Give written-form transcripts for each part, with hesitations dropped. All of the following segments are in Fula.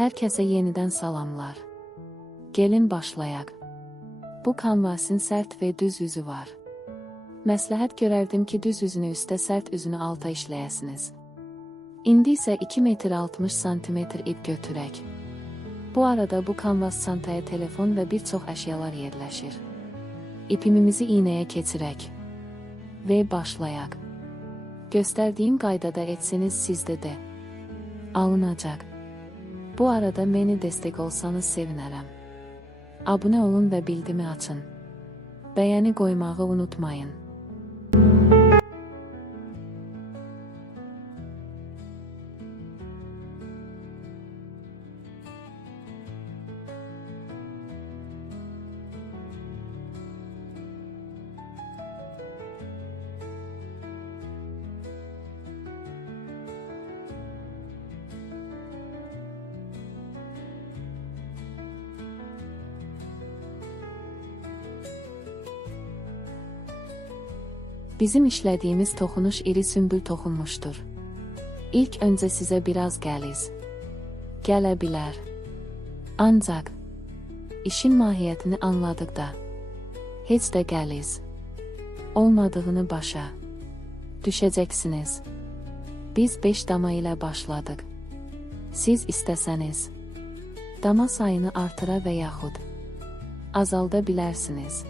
Hər kəsə yenidən salamlar. Gəlin başlayaq. Bu kanvasin sərt və düz yüzü var. Məsləhət görərdim ki, düz yüzünü üstə, sərt üzünü alta işləyəsiniz. İndi isə 2 metr 60 santimetr ip götürək. Bu arada bu kanvas çantaya telefon və bir çox əşyalar yerləşir. İpimizi iynəyə keçirək. Və başlayaq. Göstərdiyim qaydada etsiniz sizdə də alınacaq. Bu arada məni destek olsanız sevinərəm. Abunə olun və bildimi açın. Bəyəni qoymağı unutmayın. Bizim işlədiyimiz toxunuş iri sümbül toxunmuşdur. İlk öncə sizə biraz qəliz gələ bilər. Ancaq işin mahiyyətini anladıqda heç də qəliz olmadığını başa düşəcəksiniz. Biz 5 dama ilə başladıq. Siz istəsəniz dama sayını artıra və yaxud azalda bilərsiniz.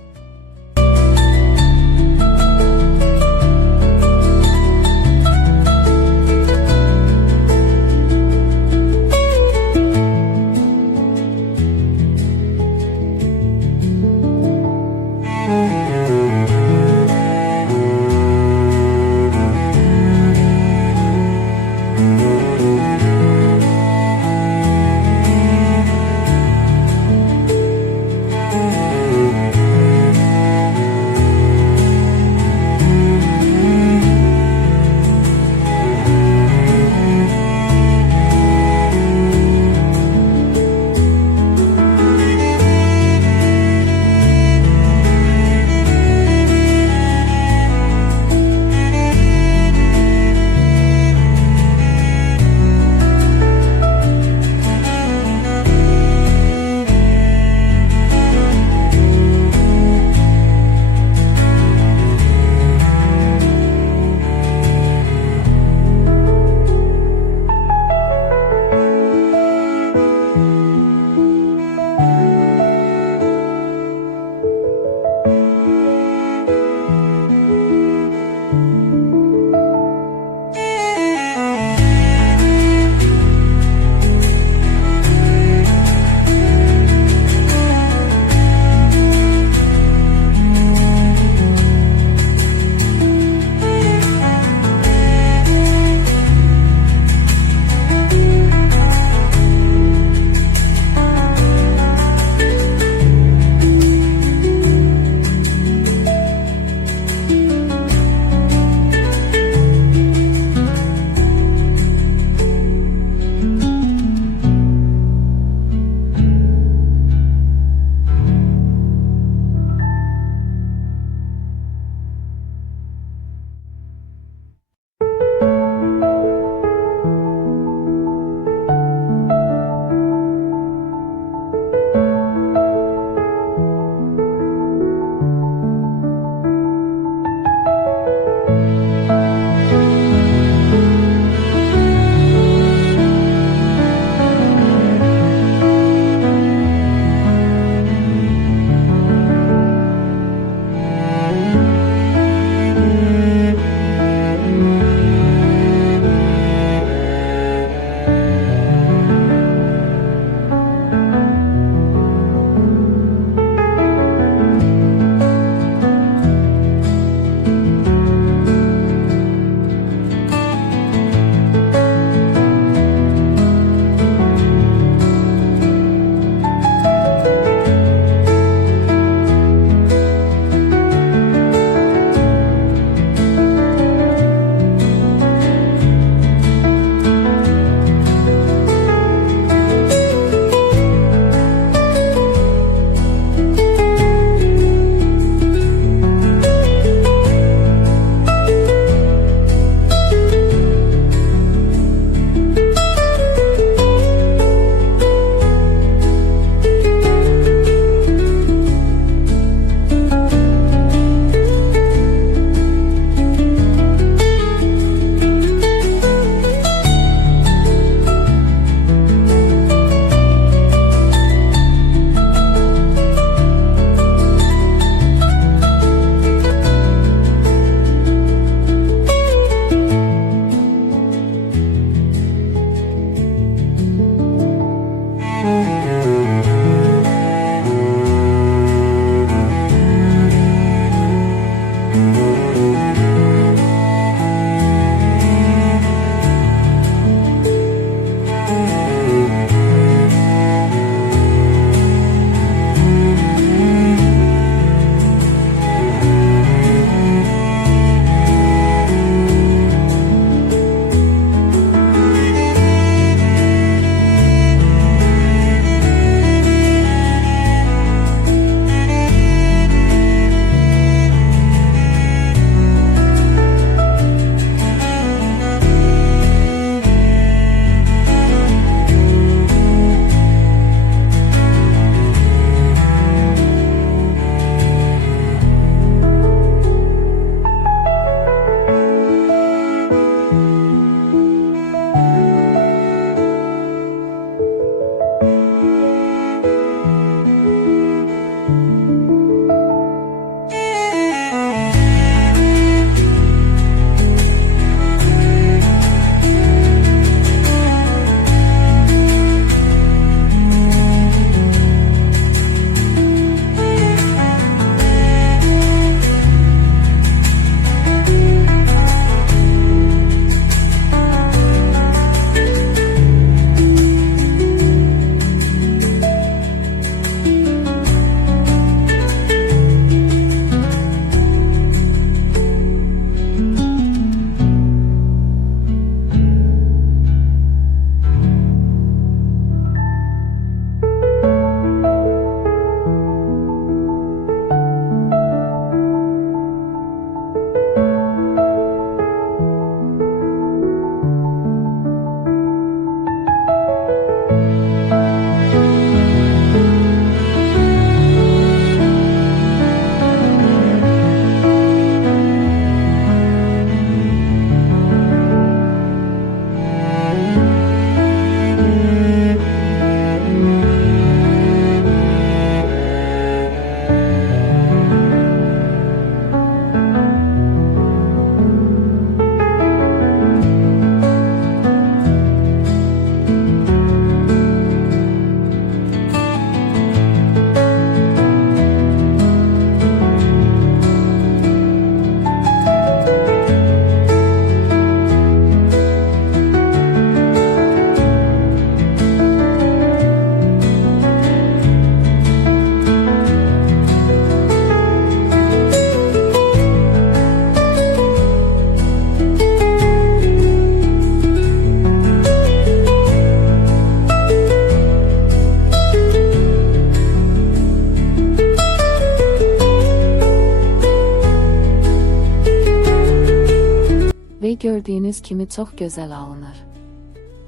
gördüyünüz kimi çox gözəl alınır.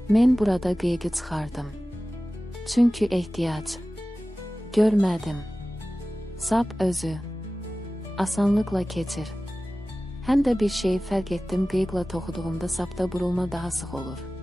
Mən burada qıyığı çıxardım. Çünki ehtiyac görmədim. Sap özü asanlıqla keçir. Həm də bir şeyi fərq etdim, qıyıqla toxuduğumda sapda burulma daha sıx olur.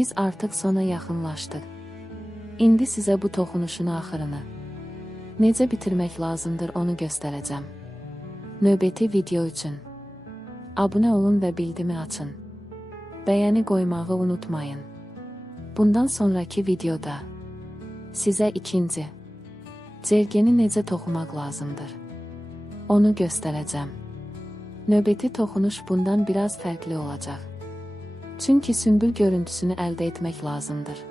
Biz artıq sona yaxınlaşdıq. İndi sizə bu toxunuşun axırını, necə bitirmək lazımdır onu göstərəcəm. Növbəti video üçün abunə olun və bildimi açın. Bəyəni qoymağı unutmayın. Bundan sonraki videoda sizə ikinci cərgəni necə toxumaq lazımdır onu göstərəcəm. Növbəti toxunuş bundan biraz fərqli olacaq. Çünki sümbül görüntüsünü əldə etmək lazımdır.